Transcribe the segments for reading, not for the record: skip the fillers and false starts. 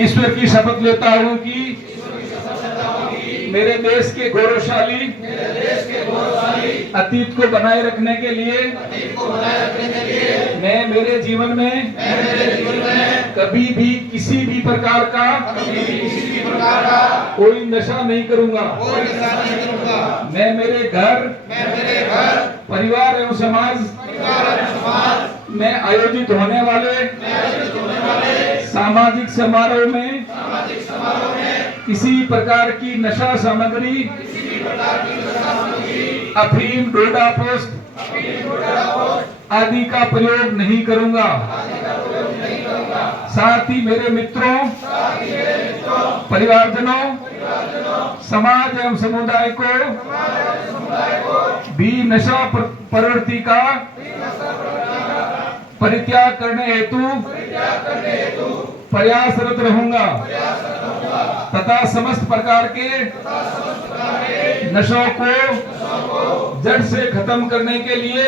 ईश्वर की शपथ लेता हूँ कि मेरे देश के गौरवशाली अतीत को बनाए रखने के लिए मैं मेरे जीवन में कभी भी किसी भी प्रकार का कोई नशा नहीं करूंगा। मैं मेरे घर परिवार एवं समाज में आयोजित होने वाले सामाजिक समारोह में किसी प्रकार की नशा सामग्री, अफीम, डोडा पोस्ट आदि का प्रयोग नहीं करूंगा। साथ ही मेरे मित्रों, परिवारजनों, समाज एवं समुदाय को भी नशा प्रवृत्ति का परित्याग करने हेतु प्रयासरत रहूंगा तथा समस्त प्रकार के नशों को जड़ से खत्म करने के लिए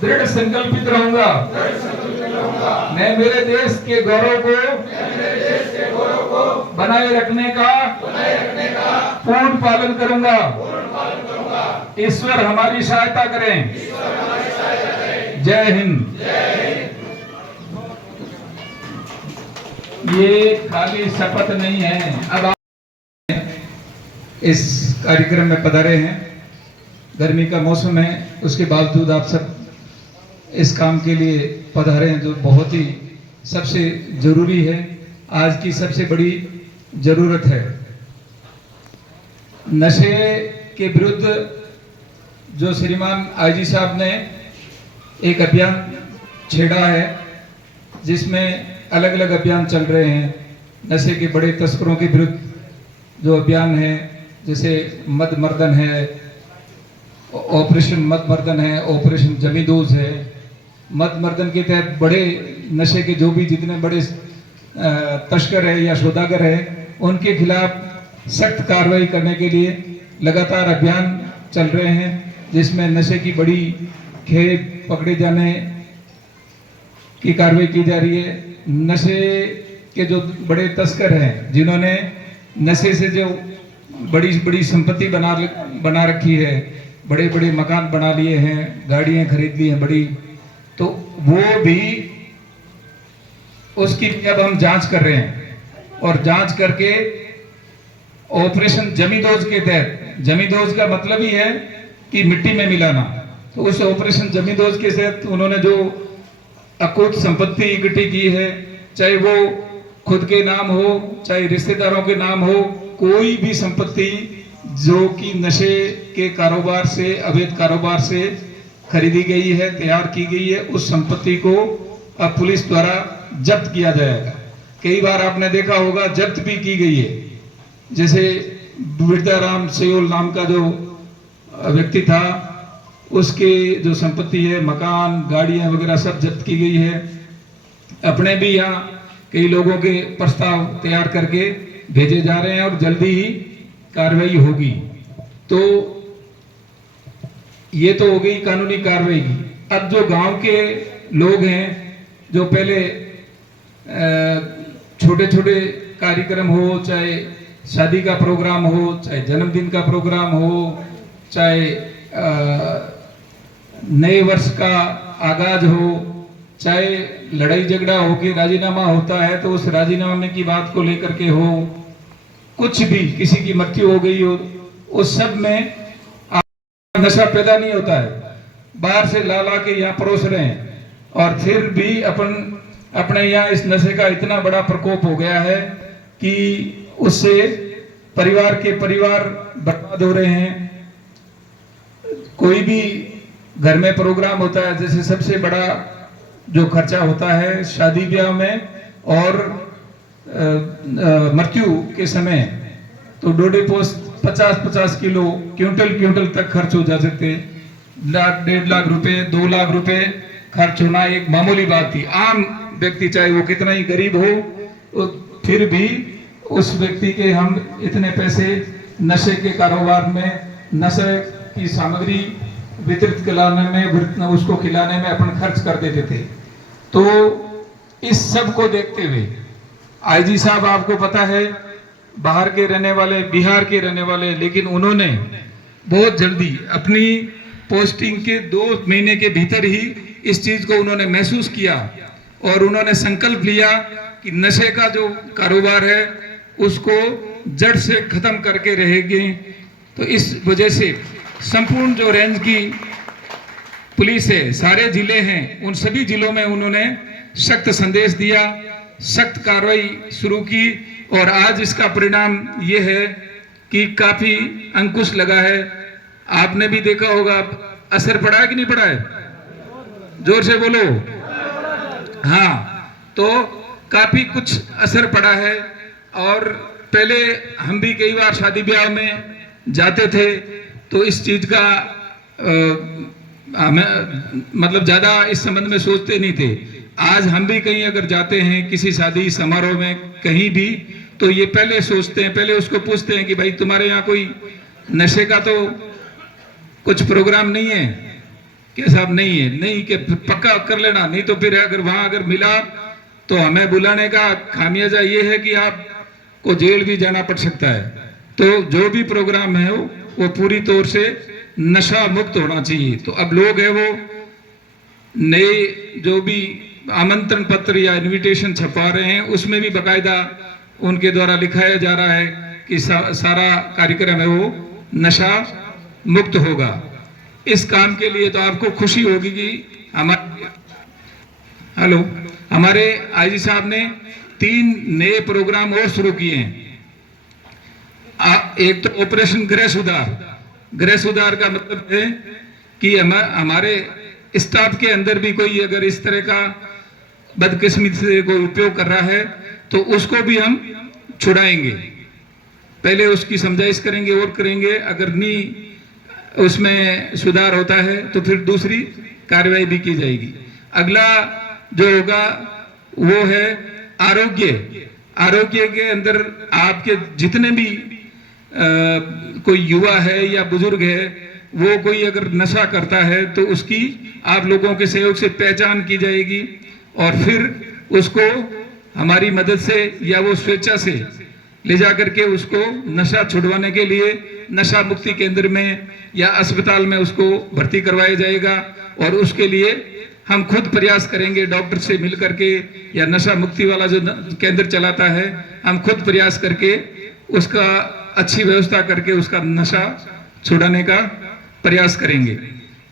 दृढ़ संकल्पित रहूंगा। मैं मेरे देश के गौरव को बनाए रखने का पूर्ण पालन करूंगा। ईश्वर हमारी सहायता करें। जय हिंद। ये खाली शपथ नहीं है। अब आप इस कार्यक्रम में पधारे हैं, गर्मी का मौसम है, उसके बावजूद आप सब इस काम के लिए पधारे हैं जो बहुत ही सबसे जरूरी है, आज की सबसे बड़ी जरूरत है। नशे के विरुद्ध जो श्रीमान आईजी साहब ने एक अभियान छेड़ा है, जिसमें अलग अलग अभियान चल रहे हैं। नशे के बड़े तस्करों के विरुद्ध जो अभियान है, जैसे मद मर्दन है, ऑपरेशन मद मर्दन है, ऑपरेशन जमींदोज है। मद मर्दन के तहत बड़े नशे के जो भी जितने बड़े तस्कर है या सौदागर है, उनके खिलाफ सख्त कार्रवाई करने के लिए लगातार अभियान चल रहे हैं, जिसमें नशे की बड़ी खेप पकड़े जाने की कार्रवाई की जा रही है। नशे के जो बड़े तस्कर हैं, जिन्होंने नशे से जो बड़ी बड़ी संपत्ति बना रखी है, बड़े बड़े मकान बना लिए हैं, गाड़ियां खरीद ली हैं बड़ी, तो वो भी उसकी अब हम जांच कर रहे हैं। और जांच करके ऑपरेशन जमींदोज के तहत, जमींदोज का मतलब ही है कि मिट्टी में मिलाना, तो उस ऑपरेशन जमींदोज के तहत उन्होंने जो अकुत संपत्ति इकट्ठी की है, चाहे वो खुद के नाम हो, चाहे रिश्तेदारों के नाम हो, कोई भी संपत्ति जो कि नशे के कारोबार से, अवैध कारोबार से खरीदी गई है, तैयार की गई है, उस संपत्ति को अब पुलिस द्वारा जब्त किया जाएगा। कई बार आपने देखा होगा जब्त भी की गई है, जैसे बिरदाराम सेयोल नाम का जो व्यक्ति था, उसके जो संपत्ति है, मकान, गाड़ियां वगैरह सब जब्त की गई है। अपने भी यहाँ कई लोगों के प्रस्ताव तैयार करके भेजे जा रहे हैं और जल्दी ही कार्रवाई होगी। तो ये तो हो गई कानूनी कार्रवाई की। अब जो गांव के लोग हैं, जो पहले छोटे छोटे कार्यक्रम हो, चाहे शादी का प्रोग्राम हो, चाहे जन्मदिन का प्रोग्राम हो, चाहे नए वर्ष का आगाज हो, चाहे लड़ाई झगड़ा हो के राजीनामा होता है तो उस राजीनामे की बात को लेकर के हो, कुछ भी किसी की मृत्यु हो गई हो, उस सब में नशा पैदा नहीं होता है। बाहर से ला ला के यहाँ परोस रहे हैं, और फिर भी अपने यहाँ इस नशे का इतना बड़ा प्रकोप हो गया है कि उससे परिवार के परिवार बर्बाद हो रहे हैं। कोई भी घर में प्रोग्राम होता है, जैसे सबसे बड़ा जो खर्चा होता है शादी ब्याह में और मृत्यु के समय, तो डोडे पोस्ट 50-50 किलो क्विंटल तक खर्च हो जा सकते। लाख, 1.5 लाख रुपए, 2 लाख रुपए खर्च होना एक मामूली बात थी। आम व्यक्ति चाहे वो कितना ही गरीब हो, तो फिर भी उस व्यक्ति के हम इतने पैसे नशे के कारोबार में, नशे की सामग्री वितरित कराने में, उसको खिलाने में अपन खर्च कर देते थे। तो इस सब को देखते हुए आईजी साहब आपको पता है बाहर के रहने वाले, बिहार के रहने वाले, लेकिन उन्होंने बहुत जल्दी अपनी पोस्टिंग के 2 महीने के भीतर ही इस चीज को उन्होंने महसूस किया और उन्होंने संकल्प लिया कि नशे का जो कारोबार है उसको जड़ से खत्म करके रहेंगे। तो इस वजह से संपूर्ण जो रेंज की पुलिस है, सारे जिले हैं, उन सभी जिलों में उन्होंने सख्त संदेश दिया, सख्त कार्रवाई शुरू की और आज इसका परिणाम ये है कि काफी अंकुश लगा है। आपने भी देखा होगा, असर पड़ा है कि नहीं पड़ा है? जोर से बोलो। हाँ, तो काफी कुछ असर पड़ा है। और पहले हम भी कई बार शादी ब्याह में जाते थे तो इस चीज का हमें मतलब ज्यादा इस संबंध में सोचते नहीं थे। आज हम भी कहीं अगर जाते हैं किसी शादी समारोह में कहीं भी, तो ये पहले सोचते हैं, पहले उसको पूछते हैं कि भाई तुम्हारे यहाँ कोई नशे का तो कुछ प्रोग्राम नहीं है क्या? साहब नहीं है। नहीं कि पक्का कर लेना, नहीं तो फिर अगर वहां अगर मिला तो हमें बुलाने का खामियाजा ये है कि आपको जेल भी जाना पड़ सकता है। तो जो भी प्रोग्राम है वो पूरी तौर से नशा मुक्त होना चाहिए। तो अब लोग है वो नए जो भी आमंत्रण पत्र या इनविटेशन छपवा रहे हैं उसमें भी बकायदा उनके द्वारा लिखाया जा रहा है कि सारा कार्यक्रम है वो नशा मुक्त होगा। इस काम के लिए तो आपको खुशी होगी कि हमारे आईजी साहब ने 3 नए प्रोग्राम और शुरू किए हैं। एक तो ऑपरेशन गृह सुधार। गृह सुधार का मतलब है कि हमारे स्टाफ के अंदर भी कोई अगर इस तरह का बदकिस्मती से कोई उपयोग कर रहा है तो उसको भी हम छुड़ाएंगे। पहले उसकी समझाइश करेंगे और करेंगे, अगर नहीं उसमें सुधार होता है तो फिर दूसरी कार्रवाई भी की जाएगी। अगला जो होगा वो है आरोग्य। आरोग्य के अंदर आपके जितने भी कोई युवा है या बुजुर्ग है, वो कोई अगर नशा करता है तो उसकी आप लोगों के सहयोग से पहचान की जाएगी और फिर उसको हमारी मदद से या वो स्वेच्छा से ले जा करके उसको नशा छुड़वाने के लिए नशा मुक्ति केंद्र में या अस्पताल में उसको भर्ती करवाया जाएगा। और उसके लिए हम खुद प्रयास करेंगे डॉक्टर से मिल करके, या नशा मुक्ति वाला जो केंद्र चलाता है, हम खुद प्रयास करके उसका अच्छी व्यवस्था करके उसका नशा छुड़ाने का प्रयास करेंगे।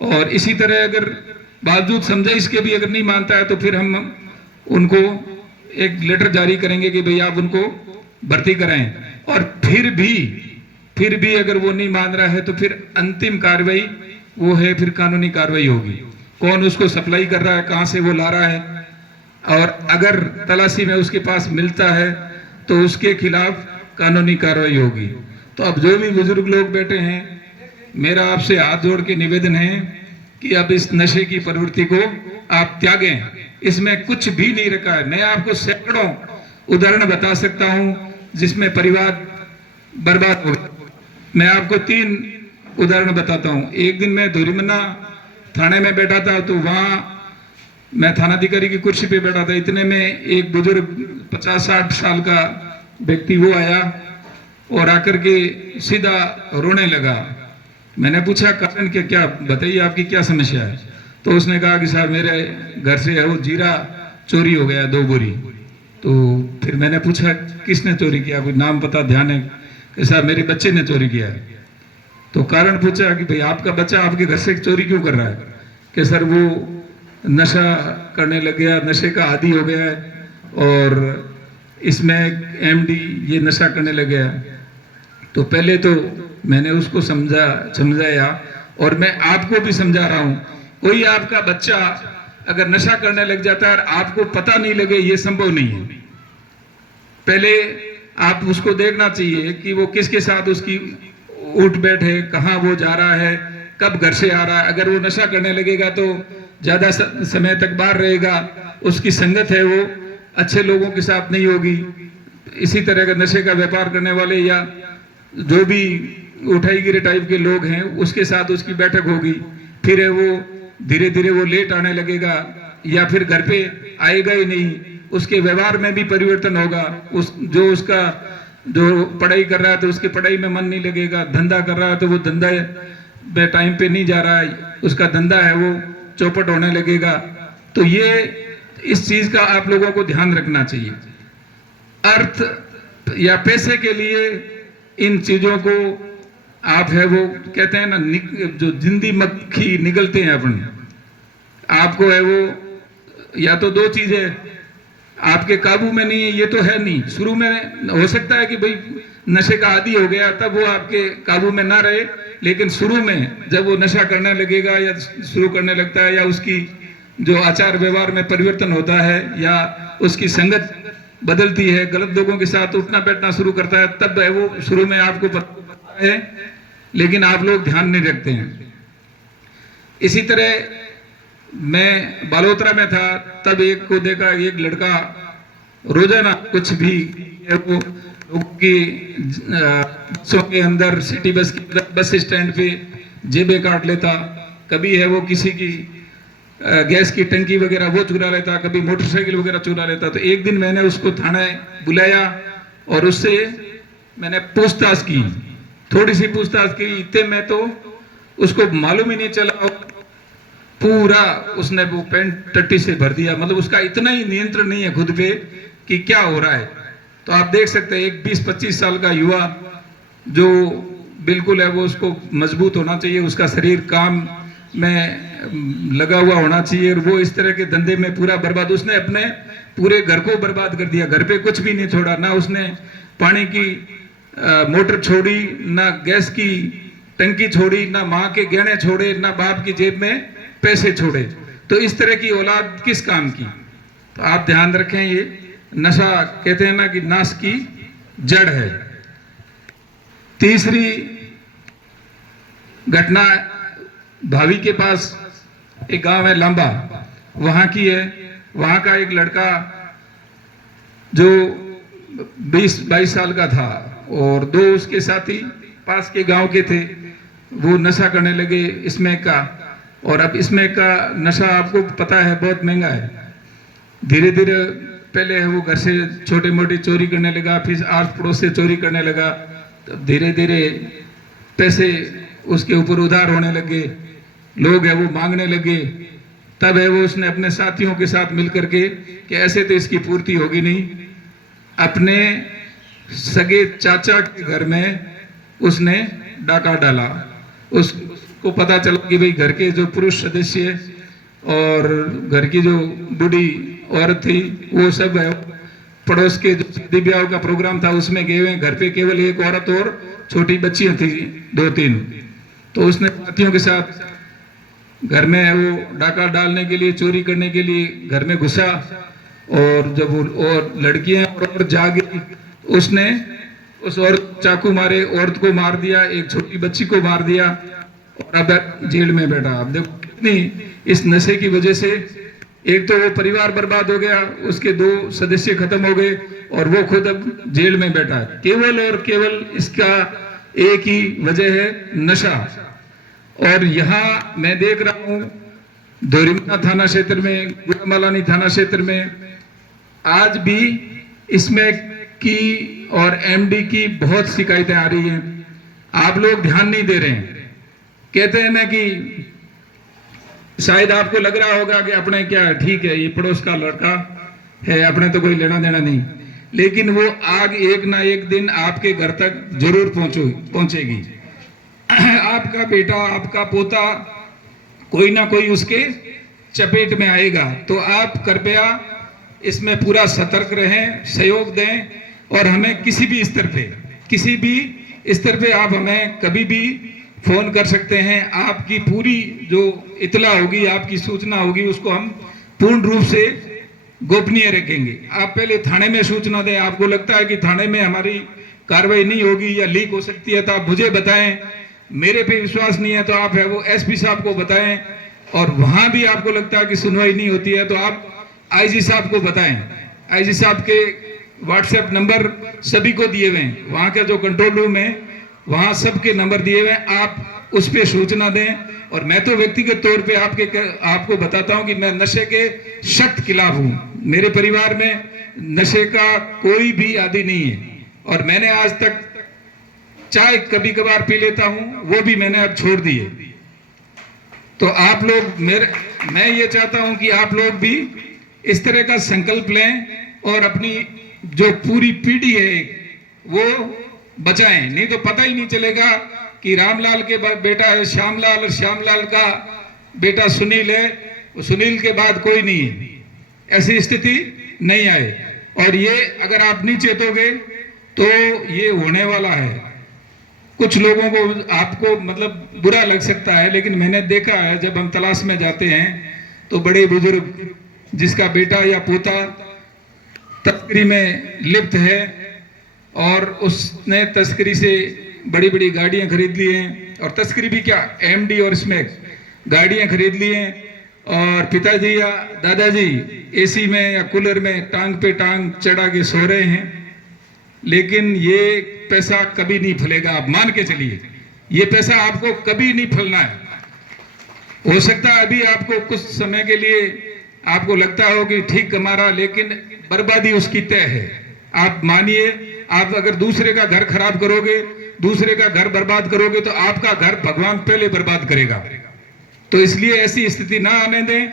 और इसी तरह अगर बावजूद समझाइश के भी अगर नहीं मानता है तो फिर हम उनको एक लेटर जारी करेंगे कि भाई आप उनको भर्ती कराएं। और फिर भी अगर वो नहीं मान रहा है तो फिर अंतिम कार्रवाई वो है, फिर कानूनी कार्रवाई होगी। कौन उसको सप्लाई कर रहा है, कहां से वो ला रहा है, और अगर तलाशी में उसके पास मिलता है तो उसके खिलाफ कानूनी कार्रवाई होगी। तो अब जो भी बुजुर्ग लोग बैठे हैं, मेरा आपसे हाथ जोड़ के निवेदन है कि अब इस नशे की प्रवृत्ति को आप त्यागें। इसमें कुछ भी नहीं रखा है। मैं आपको सैकड़ों उदाहरण बता सकता हूं जिसमें परिवार बर्बाद हो गए। मैं आपको 3 उदाहरण बताता हूं। एक दिन मैं धोरीमन्ना थाने में बैठा था, तो वहां मैं थानाधिकारी की कुर्सी पे बैठा था। इतने में एक बुजुर्ग 50-60 साल का व्यक्ति वो आया और आकर के सीधा रोने लगा। मैंने पूछा कारण क्या बताइए, आपकी क्या समस्या है? तो उसने कहा कि साहब मेरे घर से है वो जीरा चोरी हो गया 2 बोरी। तो फिर मैंने पूछा किसने चोरी किया, कोई नाम पता ध्यान है? कि साहब मेरे बच्चे ने चोरी किया है। तो कारण पूछा कि भाई आपका बच्चा आपके घर से चोरी क्यों कर रहा है? कि सर वो नशा करने लग गया, नशे का आदी हो गया है और इसमें एमडी ये नशा करने लग गया। तो पहले तो मैंने उसको समझाया और मैं आपको भी समझा रहा हूं। कोई आपका बच्चा अगर नशा करने लग जाता है और आपको पता नहीं लगे, ये संभव नहीं है। पहले आप उसको देखना चाहिए कि वो किसके साथ उसकी उठ बैठ है, कहाँ वो जा रहा है, कब घर से आ रहा है। अगर वो नशा करने लगेगा तो ज्यादा समय तक बाहर रहेगा, उसकी संगत है वो अच्छे लोगों के साथ नहीं होगी। इसी तरह का नशे का व्यापार करने वाले या जो भी उठाई गिरे टाइप के लोग हैं उसके साथ उसकी बैठक होगी। फिर है वो धीरे धीरे वो लेट आने लगेगा या फिर घर पे आएगा ही नहीं। उसके व्यवहार में भी परिवर्तन होगा। उसका जो पढ़ाई कर रहा है तो उसकी पढ़ाई में मन नहीं लगेगा, धंधा कर रहा है तो वो धंधा पे टाइम पे नहीं जा रहा है, उसका धंधा है वो चौपट होने लगेगा। तो ये इस चीज का आप लोगों को ध्यान रखना चाहिए। अर्थ या पैसे के लिए इन चीजों को आप है वो कहते हैं ना, जो जिंदी मक्खी निगलते हैं अपन, आपको है वो या तो दो चीजें आपके काबू में नहीं है, ये तो है नहीं। शुरू में हो सकता है कि भाई नशे का आदी हो गया तब वो आपके काबू में ना रहे, लेकिन शुरू में जब वो नशा करने लगेगा या शुरू करने लगता है या उसकी जो आचार व्यवहार में परिवर्तन होता है या उसकी संगत बदलती है, गलत लोगों के साथ उठना बैठना शुरू करता है, तब है वो शुरू में आपको पता है, लेकिन आप लोग ध्यान नहीं रखते हैं। इसी तरह मैं बालोतरा में था, तब एक को देखा, एक लड़का रोजाना कुछ भी है वो लोगों की बसों के अंदर, सिटी बस स्टैंड पे जेबें काट लेता, कभी है वो किसी की गैस की टंकी वगैरह वो चुरा लेता, कभी मोटरसाइकिल वगैरह चुरा लेता। तो एक दिन मैंने उसको थाने बुलाया और उससे मैंने पूछताछ की, थोड़ी सी पूछताछ की। इतने में तो उसको मालूम ही नहीं चला, पूरा उसने वो पेंट टट्टी से भर दिया। मतलब उसका इतना ही नियंत्रण नहीं है खुद पे कि क्या हो रहा है। तो आप देख सकते हैं एक 20-25 साल का युवा जो बिल्कुल है वो, उसको मजबूत होना चाहिए, उसका शरीर काम में लगा हुआ होना चाहिए, और वो इस तरह के धंधे में पूरा बर्बाद। उसने अपने पूरे घर को बर्बाद कर दिया, घर पे कुछ भी नहीं छोड़ा, ना उसने पानी की मोटर छोड़ी, ना गैस की टंकी छोड़ी, ना माँ के गहने छोड़े, ना बाप की जेब में पैसे छोड़े। तो इस तरह की औलाद किस काम की। तो आप ध्यान रखें, ये नशा कहते हैं ना कि नाश की जड़ है। तीसरी घटना भावी के पास एक गांव है लांबा, वहां की है। वहां का एक लड़का जो 20-22 साल का था और दो उसके साथी पास के गांव के थे, वो नशा करने लगे स्मैक का। और अब स्मैक का नशा आपको पता है बहुत महंगा है। धीरे धीरे पहले है वो घर से छोटी मोटी चोरी करने लगा, फिर आस पड़ोस से चोरी करने लगा, तो धीरे धीरे पैसे उसके ऊपर उधार होने लगे, लोग है वो मांगने लगे। तब है वो उसने अपने साथियों के साथ मिलकर के कि ऐसे तो इसकी पूर्ति होगी नहीं, अपने सगे चाचा के घर में उसने डाका डाला। उसको पता चला कि भाई घर के जो पुरुष सदस्य और घर की जो बूढ़ी औरत थी वो सब है पड़ोस के जो शादी ब्याह का प्रोग्राम था उसमें गए हुए। घर पे केवल एक औरत और छोटी बच्चियां थी 2-3। तो उसने साथियों के साथ घर में वो डाका डालने के लिए, चोरी करने के लिए घर में घुसा, और जब वो और लड़कियां और जागी, उसने उस औरत चाकू मारे, औरत को मार दिया, एक छोटी बच्ची को मार दिया, और अब जेल में बैठा। अब देखो कितनी इस नशे की वजह से एक तो वो परिवार बर्बाद हो गया, उसके 2 सदस्य खत्म हो गए, और वो खुद अब जेल में बैठा है। केवल और केवल इसका एक ही वजह है, नशा। और यहाँ मैं देख रहा हूँ धोरीमना थाना क्षेत्र में, गुड़ामालानी थाना क्षेत्र में आज भी इसमें की और एमडी की बहुत शिकायतें आ रही हैं। आप लोग ध्यान नहीं दे रहे हैं। कहते हैं ना कि शायद आपको लग रहा होगा कि अपने क्या ठीक है, ये पड़ोस का लड़का है, अपने तो कोई लेना देना नहीं, लेकिन वो आग एक ना एक दिन आपके घर तक जरूर पहुंचेगी। आपका बेटा, आपका पोता, कोई ना कोई उसके चपेट में आएगा। तो आप कृपया इसमें पूरा सतर्क रहें, सहयोग दें, और हमें किसी भी स्तर पे आप हमें कभी भी फोन कर सकते हैं। आपकी पूरी जो इतला होगी, आपकी सूचना होगी, उसको हम पूर्ण रूप से गोपनीय रखेंगे। आप पहले थाने में सूचना दें। आपको लगता है कि थाने में हमारी कार्रवाई नहीं होगी या लीक हो सकती है, तो आप मुझे बताएं। मेरे पे विश्वास नहीं है तो आप है वो एसपी साहब को बताएं, और वहां भी आपको लगता है कि सुनवाई नहीं होती है तो आप आईजी साहब को बताएं। आईजी साहब के व्हाट्सएप नंबर सभी को दिए हुए हैं, वहां का जो कंट्रोल रूम है वहां सबके नंबर दिए हुए हैं। आप उस पर सूचना दें। और मैं तो व्यक्तिगत तौर पे आपको बताता हूं कि मैं नशे के सख्त खिलाफ हूं। मेरे परिवार में नशे का कोई भी आदी नहीं है, और मैंने आज तक चाय कभी कभार पी लेता हूं, वो भी मैंने अब छोड़ दी है। तो आप लोग मैं ये चाहता हूं कि आप लोग भी इस तरह का संकल्प लें और अपनी जो पूरी पीढ़ी है वो बचाएं। नहीं तो पता ही नहीं चलेगा कि रामलाल के बेटा है श्यामलाल, और श्यामलाल का बेटा सुनील है, सुनील के बाद कोई नहीं है। ऐसी स्थिति नहीं आए। और ये अगर आप नहीं चेतोगे तो ये होने वाला है। कुछ लोगों को आपको मतलब बुरा लग सकता है, लेकिन मैंने देखा है जब हम तलाश में जाते हैं तो बड़े बुजुर्ग जिसका बेटा या पोता तस्करी में लिप्त है और उसने तस्करी से बड़ी बड़ी गाड़ियां खरीद ली हैं, और तस्करी भी क्या, एमडी और स्मैक गाड़ियां खरीद ली हैं, और पिताजी या दादाजी एसी में या कूलर में टांग पे टांग चढ़ा के सो रहे हैं। लेकिन ये पैसा कभी नहीं फलेगा, आप मान के चलिए, ये पैसा आपको कभी नहीं फलना है। हो सकता है अभी आपको कुछ समय के लिए आपको लगता हो कि ठीक कमा रहा, लेकिन बर्बादी उसकी तय है। आप मानिए, आप अगर दूसरे का घर खराब करोगे, दूसरे का घर बर्बाद करोगे, तो आपका घर भगवान पहले बर्बाद करेगा। तो इसलिए ऐसी स्थिति ना आने दें,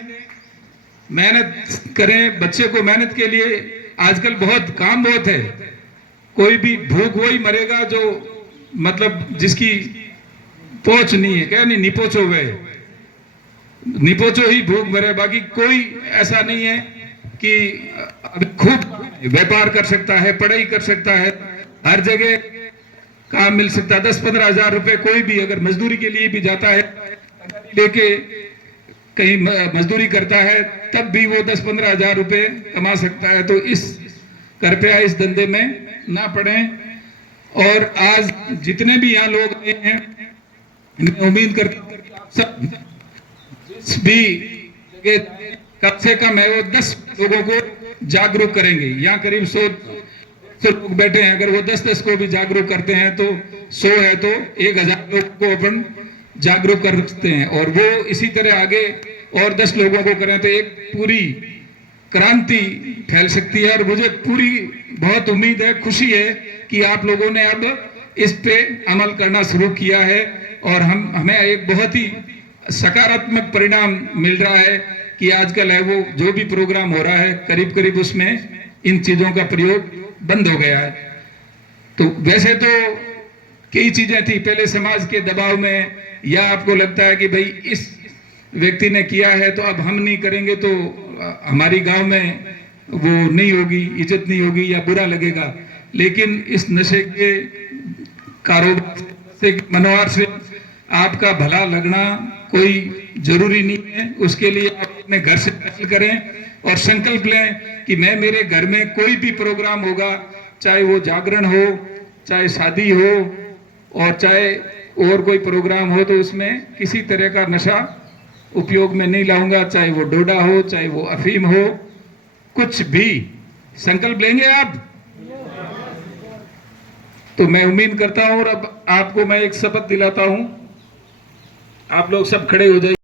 मेहनत करें बच्चे को। मेहनत के लिए आजकल काम बहुत है। कोई भी भूख वही मरेगा जो मतलब जिसकी पहुंच नहीं है, क्या नहीं, निपोचो वे निपोचो ही भूख मरे। बाकी कोई ऐसा नहीं है कि अभी खूब व्यापार कर सकता है, पढ़ाई कर सकता है, हर जगह काम मिल सकता है। 10-15 हजार रुपए कोई भी अगर मजदूरी के लिए भी जाता है, लेके कहीं मजदूरी करता है, तब भी वो 10-15 हजार रुपए कमा सकता है। तो कृपया इस धंधे में ना पड़ें। और आज जितने भी यहाँ लोग आए हैं, मैं उम्मीद करता हूँ सब जिस भी जगह कम से कम है वो 10 लोगों को जागरूक करेंगे। यहाँ करीब 100 लोग बैठे हैं, अगर वो 10-10 को भी जागरूक करते हैं तो 100 है तो 1000 लोगों को अपन जागरूक कर सकते हैं। और वो इसी तरह आगे और 10 लोगों को करें तो एक पूरी क्रांति फैल सकती है। और मुझे पूरी बहुत उम्मीद है, खुशी है कि आप लोगों ने अब इस पे अमल करना शुरू किया है, और हमें एक बहुत ही सकारात्मक परिणाम मिल रहा है कि आजकल है वो जो भी प्रोग्राम हो रहा है करीब करीब उसमें इन चीजों का प्रयोग बंद हो गया है। तो वैसे तो कई चीजें थी पहले समाज के दबाव में, या आपको लगता है कि भाई इस व्यक्ति ने किया है तो अब हम नहीं करेंगे तो हमारी गांव में वो नहीं होगी, इज्जत नहीं होगी या बुरा लगेगा। लेकिन इस नशे के कारोबार से, मनोहार से आपका भला लगना कोई जरूरी नहीं है। उसके लिए आप अपने घर से पहल करें और संकल्प लें कि मैं मेरे घर में कोई भी प्रोग्राम होगा, चाहे वो जागरण हो, चाहे शादी हो, और चाहे और कोई प्रोग्राम हो, तो उसमें किसी तरह का नशा उपयोग में नहीं लाऊंगा। चाहे वो डोडा हो, चाहे वो अफीम हो, कुछ भी। संकल्प लेंगे आप? तो मैं उम्मीद करता हूं, और अब आपको मैं एक शपथ दिलाता हूं, आप लोग सब खड़े हो जाइए।